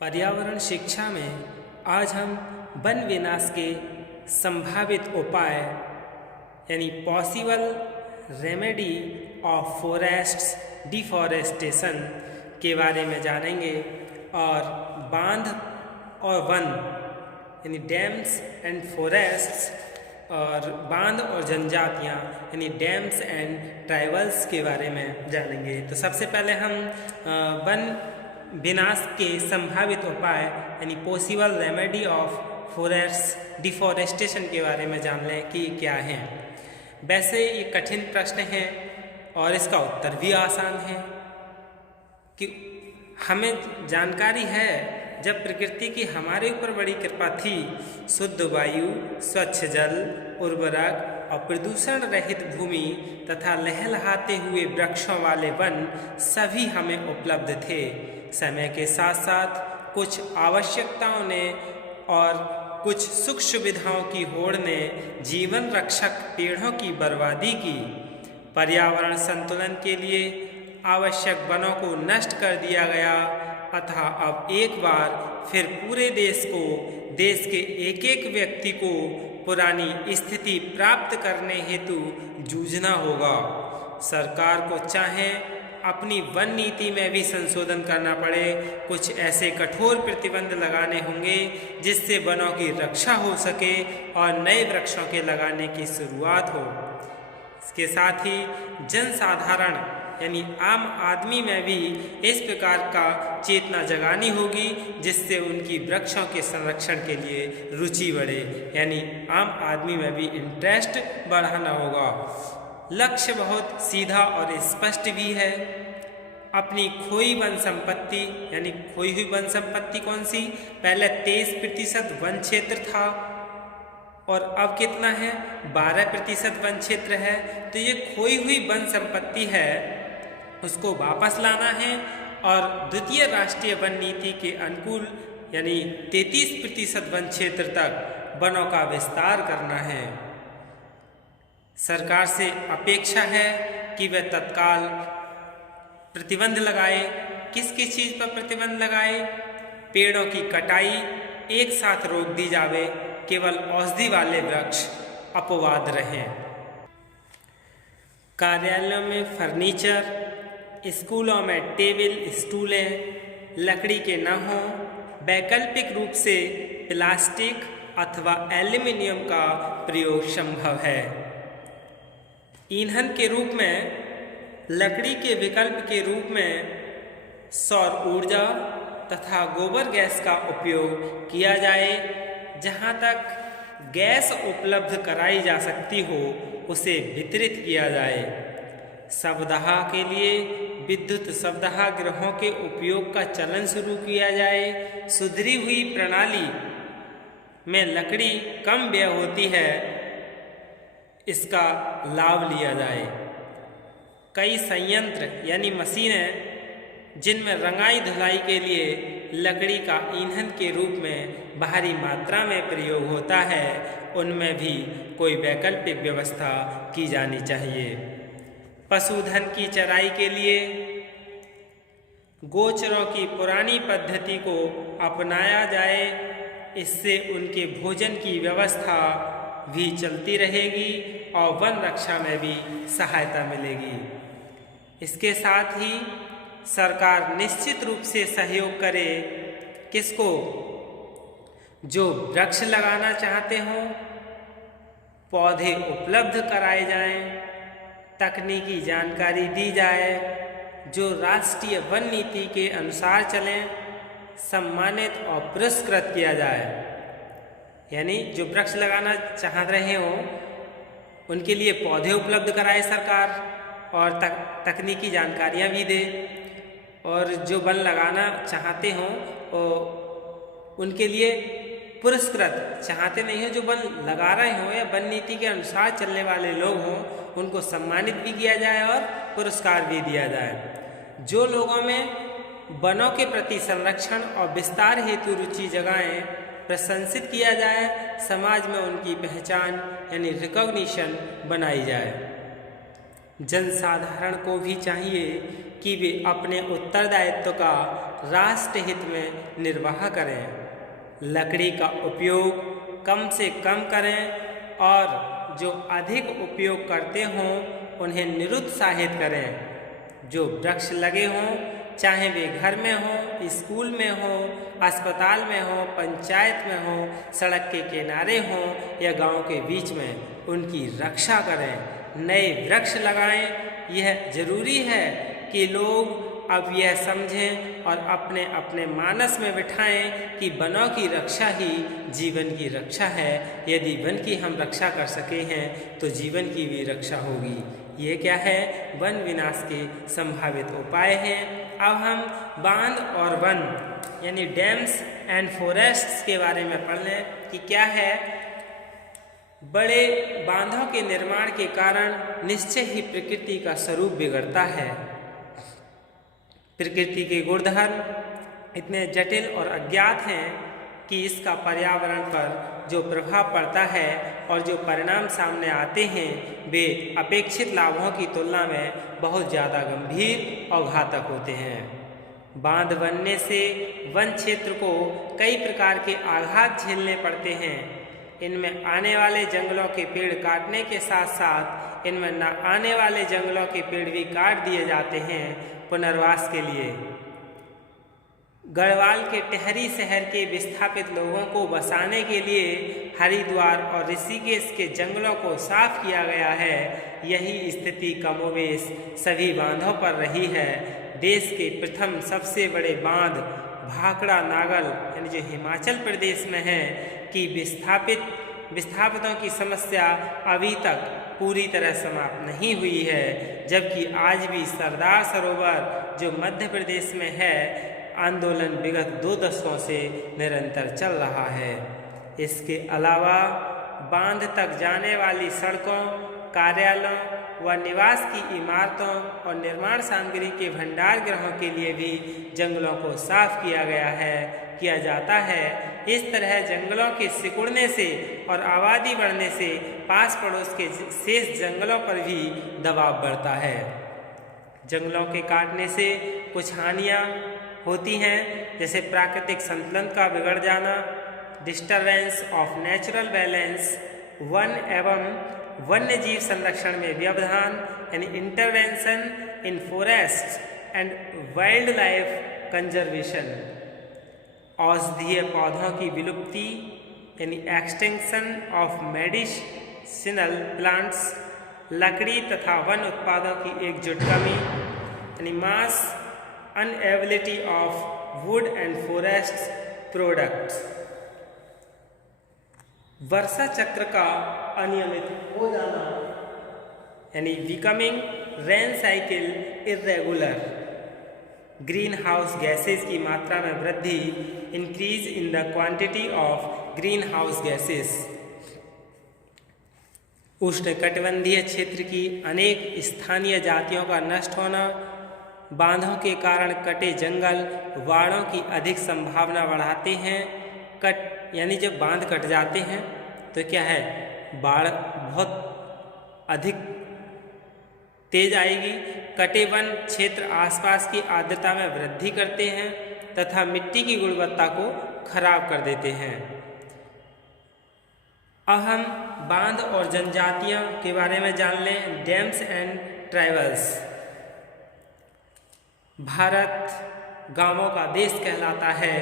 पर्यावरण शिक्षा में आज हम वन विनाश के संभावित उपाय यानी possible remedy of forests deforestation के बारे में जानेंगे और बांध और वन यानी डैम्स एंड फॉरेस्ट्स और बांध और जनजातियाँ यानी डैम्स एंड ट्राइबल्स के बारे में जानेंगे। तो सबसे पहले हम वन विनाश के संभावित उपाय यानी possible remedy of forest deforestation के बारे में जान लें कि क्या है। वैसे ये कठिन प्रश्न है और इसका उत्तर भी आसान है कि हमें जानकारी है जब प्रकृति की हमारे ऊपर बड़ी कृपा थी, शुद्ध वायु, स्वच्छ जल, उर्वरक और प्रदूषण रहित भूमि तथा लहलहाते हुए वृक्षों वाले वन सभी हमें उपलब्ध थे। समय के साथ साथ कुछ आवश्यकताओं ने और कुछ सुख सुविधाओं की होड़ ने जीवन रक्षक पेड़ों की बर्बादी की। पर्यावरण संतुलन के लिए आवश्यक वनों को नष्ट कर दिया गया, अतः अब एक बार फिर पूरे देश के एक एक व्यक्ति को पुरानी स्थिति प्राप्त करने हेतु जूझना होगा। सरकार को चाहे अपनी वन नीति में भी संशोधन करना पड़े, कुछ ऐसे कठोर प्रतिबंध लगाने होंगे जिससे वनों की रक्षा हो सके और नए वृक्षों के लगाने की शुरुआत हो। इसके साथ ही जनसाधारण यानी आम आदमी में भी इस प्रकार का चेतना जगानी होगी जिससे उनकी वृक्षों के संरक्षण के लिए रुचि बढ़े, यानी आम आदमी में भी इंटरेस्ट बढ़ाना होगा। लक्ष्य बहुत सीधा और स्पष्ट भी है। अपनी खोई वन संपत्ति यानी खोई हुई वन संपत्ति कौन सी? पहले 23% वन क्षेत्र था और अब कितना है? 12% वन क्षेत्र है। तो ये खोई हुई वन संपत्ति है, उसको वापस लाना है और द्वितीय राष्ट्रीय वन नीति के अनुकूल यानी 33% वन क्षेत्र तक वनों का विस्तार करना है। सरकार से अपेक्षा है कि वह तत्काल प्रतिबंध लगाए। किस किस चीज़ पर प्रतिबंध लगाए? पेड़ों की कटाई एक साथ रोक दी जावे, केवल औषधि वाले वृक्ष अपवाद रहें। कार्यालयों में फर्नीचर, स्कूलों में टेबल स्टूलें लकड़ी के न हों, वैकल्पिक रूप से प्लास्टिक अथवा एल्युमिनियम का प्रयोग संभव है। ईंधन के रूप में लकड़ी के विकल्प के रूप में सौर ऊर्जा तथा गोबर गैस का उपयोग किया जाए। जहाँ तक गैस उपलब्ध कराई जा सकती हो उसे वितरित किया जाए। शवदाह के लिए विद्युत शवदाह गृहों के उपयोग का चलन शुरू किया जाए। सुधरी हुई प्रणाली में लकड़ी कम व्यय होती है, इसका लाभ लिया जाए। कई संयंत्र यानी मशीनें जिनमें रंगाई धुलाई के लिए लकड़ी का ईंधन के रूप में भारी मात्रा में प्रयोग होता है, उनमें भी कोई वैकल्पिक व्यवस्था की जानी चाहिए। पशुधन की चराई के लिए गोचरों की पुरानी पद्धति को अपनाया जाए, इससे उनके भोजन की व्यवस्था भी चलती रहेगी और वन रक्षा में भी सहायता मिलेगी। इसके साथ ही सरकार निश्चित रूप से सहयोग करे किसको? जो वृक्ष लगाना चाहते हों, पौधे उपलब्ध कराए जाएं, तकनीकी जानकारी दी जाए, जो राष्ट्रीय वन नीति के अनुसार चलें, सम्मानित और पुरस्कृत किया जाए। यानी जो वृक्ष लगाना चाह रहे हो उनके लिए पौधे उपलब्ध कराए सरकार और तकनीकी जानकारियाँ भी दे, और जो वन लगाना चाहते हों उनके लिए पुरस्कृत, चाहते नहीं हो जो वन लगा रहे हों या वन नीति के अनुसार चलने वाले लोग हों उनको सम्मानित भी किया जाए और पुरस्कार भी दिया जाए। जो लोगों में वनों के प्रति संरक्षण और विस्तार हेतु रुचि जगाएं, प्रशंसित किया जाए, समाज में उनकी पहचान यानी रिकॉग्निशन बनाई जाए। जनसाधारण को भी चाहिए कि वे अपने उत्तरदायित्व का राष्ट्र हित में निर्वाह करें, लकड़ी का उपयोग कम से कम करें और जो अधिक उपयोग करते हों उन्हें निरुत्साहित करें। जो वृक्ष लगे हों, चाहे वे घर में हों, स्कूल में हों, अस्पताल में हों, पंचायत में हों, सड़क के किनारे हों या गांव के बीच में, उनकी रक्षा करें, नए वृक्ष लगाएं। यह जरूरी है कि लोग अब यह समझें और अपने अपने मानस में बिठाएं कि वनों की रक्षा ही जीवन की रक्षा है। यदि वन की हम रक्षा कर सके हैं तो जीवन की भी रक्षा होगी। ये क्या है? वन विनाश के संभावित उपाय हैं। अब हम बांध और वन यानी डैम्स एंड फॉरेस्ट्स के बारे में पढ़ लें कि क्या है। बड़े बांधों के निर्माण के कारण निश्चय ही प्रकृति का स्वरूप बिगड़ता है। प्रकृति के गुणधर्म इतने जटिल और अज्ञात हैं कि इसका पर्यावरण पर जो प्रभाव पड़ता है और जो परिणाम सामने आते हैं वे अपेक्षित लाभों की तुलना में बहुत ज़्यादा गंभीर और घातक होते हैं। बांध बनने से वन क्षेत्र को कई प्रकार के आघात झेलने पड़ते हैं। इनमें आने वाले जंगलों के पेड़ काटने के साथ साथ इनमें न आने वाले जंगलों के पेड़ भी काट दिए जाते हैं पुनर्वास के लिए। गढ़वाल के टेहरी शहर के विस्थापित लोगों को बसाने के लिए हरिद्वार और ऋषिकेश के जंगलों को साफ किया गया है। यही स्थिति कमोबेश सभी बांधों पर रही है। देश के प्रथम सबसे बड़े बांध भाखड़ा नागल यानी जो हिमाचल प्रदेश में है कि विस्थापितों की समस्या अभी तक पूरी तरह समाप्त नहीं हुई है, जबकि आज भी सरदार सरोवर जो मध्य प्रदेश में है आंदोलन विगत 2 दशकों से निरंतर चल रहा है। इसके अलावा बांध तक जाने वाली सड़कों, कार्यालयों व निवास की इमारतों और निर्माण सामग्री के भंडार गृहों के लिए भी जंगलों को साफ किया जाता है। इस तरह जंगलों के सिकुड़ने से और आबादी बढ़ने से पास पड़ोस के शेष जंगलों पर भी दबाव बढ़ता है। जंगलों के काटने से कुछ हानियाँ होती हैं, जैसे प्राकृतिक संतुलन का बिगड़ जाना, disturbance of natural balance, one एवं वन्य जीव संरक्षण में व्यवधान यानी intervention in forest and wild life conservation, औषधीय पौधों की विलुप्ति यानी एक्सटेंशन ऑफ मेडिसिनल प्लांट्स, लकड़ी तथा वन उत्पादों की एकजुट कमी यानी mass unavailability of wood and forest products, वर्षा चक्र का अनियमित हो जाना यानी becoming rain cycle irregular, greenhouse gases की मात्रा में वृद्धि increase in the quantity of greenhouse gases, उष्णकटिबंधीय क्षेत्र की अनेक स्थानीय जातियों का नष्ट होना, बांधों के कारण कटे जंगल बाढ़ों की अधिक संभावना बढ़ाते हैं। यानी जब बांध कट जाते हैं तो क्या है, बाढ़ बहुत अधिक तेज आएगी। कटे वन क्षेत्र आसपास की आर्द्रता में वृद्धि करते हैं तथा मिट्टी की गुणवत्ता को खराब कर देते हैं। अब हम बांध और जनजातियों के बारे में जान लें। Dams and tribals. भारत गांवों का देश कहलाता है,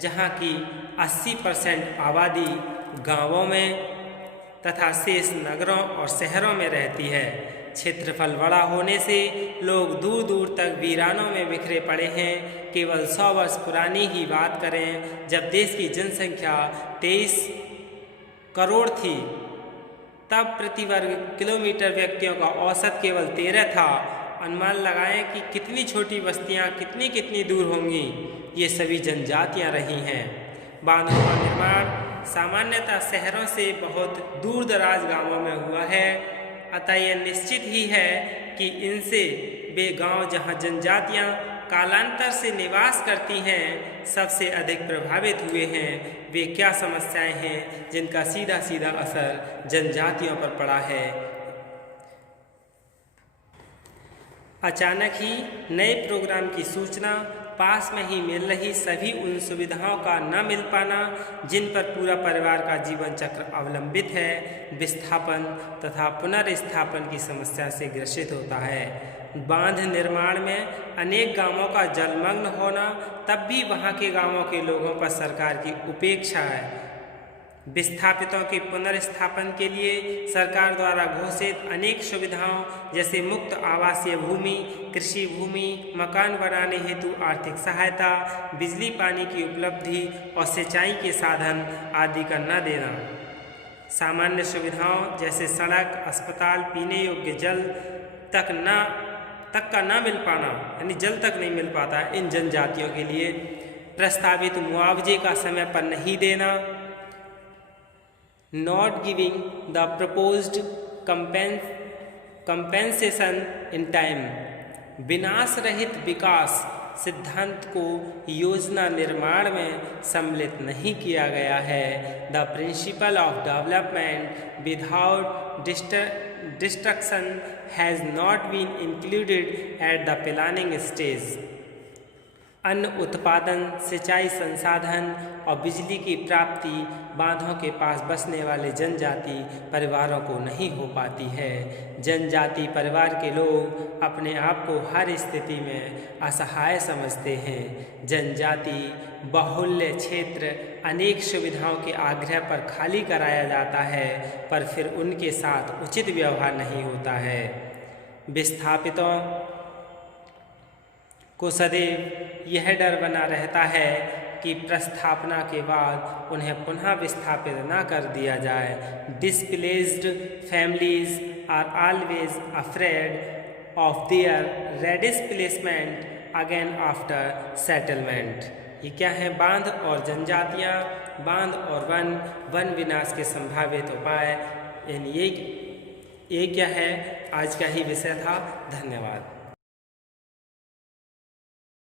जहां की 80% आबादी गांवों में तथा शेष नगरों और शहरों में रहती है। क्षेत्रफल बड़ा होने से लोग दूर दूर तक वीरानों में बिखरे पड़े हैं। केवल 100 वर्ष पुरानी ही बात करें, जब देश की जनसंख्या 23 करोड़ थी, तब प्रति वर्ग किलोमीटर व्यक्तियों का औसत केवल 13 था। अनुमान लगाएं कि कितनी छोटी बस्तियां कितनी दूर होंगी। ये सभी जनजातियां रही हैं। बांधों का निर्माण सामान्यतः शहरों से बहुत दूर दराज गांवों में हुआ है, अतः यह निश्चित ही है कि इनसे वे गांव जहां जनजातियां कालांतर से निवास करती हैं सबसे अधिक प्रभावित हुए हैं। वे क्या समस्याएं हैं जिनका सीधा सीधा असर जनजातियों पर पड़ा है। अचानक ही नए प्रोग्राम की सूचना, पास में ही मिल रही सभी उन सुविधाओं का न मिल पाना जिन पर पूरा परिवार का जीवन चक्र अवलंबित है, विस्थापन तथा पुनर्स्थापन की समस्या से ग्रसित होता है। बांध निर्माण में अनेक गांवों का जलमग्न होना, तब भी वहां के गांवों के लोगों पर सरकार की उपेक्षा है। विस्थापितों के पुनर्स्थापन के लिए सरकार द्वारा घोषित अनेक सुविधाओं जैसे मुक्त आवासीय भूमि, कृषि भूमि, मकान बनाने हेतु आर्थिक सहायता, बिजली पानी की उपलब्धि और सिंचाई के साधन आदि का न देना, सामान्य सुविधाओं जैसे सड़क, अस्पताल, पीने योग्य जल तक का न मिल पाना, यानी जल तक नहीं मिल पाता इन जनजातियों के लिए, प्रस्तावित मुआवजे का समय पर नहीं देना, not giving the proposed compensation in time, विनाश रहित विकास सिद्धांत को योजना निर्माण में सम्मिलित नहीं किया गया है। The principle of development without destruction has not been included at the planning stage. अन्न उत्पादन, सिंचाई संसाधन और बिजली की प्राप्ति बांधों के पास बसने वाले जनजाति परिवारों को नहीं हो पाती है। जनजाति परिवार के लोग अपने आप को हर स्थिति में असहाय समझते हैं। जनजाति बाहुल्य क्षेत्र अनेक सुविधाओं के आग्रह पर खाली कराया जाता है, पर फिर उनके साथ उचित व्यवहार नहीं होता है। विस्थापितों को सदैव यह डर बना रहता है कि प्रस्थापना के बाद उन्हें पुनः विस्थापित न कर दिया जाए। Displaced families are always afraid of their redisplacement again after settlement. ये क्या है? बांध और जनजातियाँ, बांध और वन विनाश के संभावित उपाय। यानी ये क्या है? आज का ही विषय था। धन्यवाद।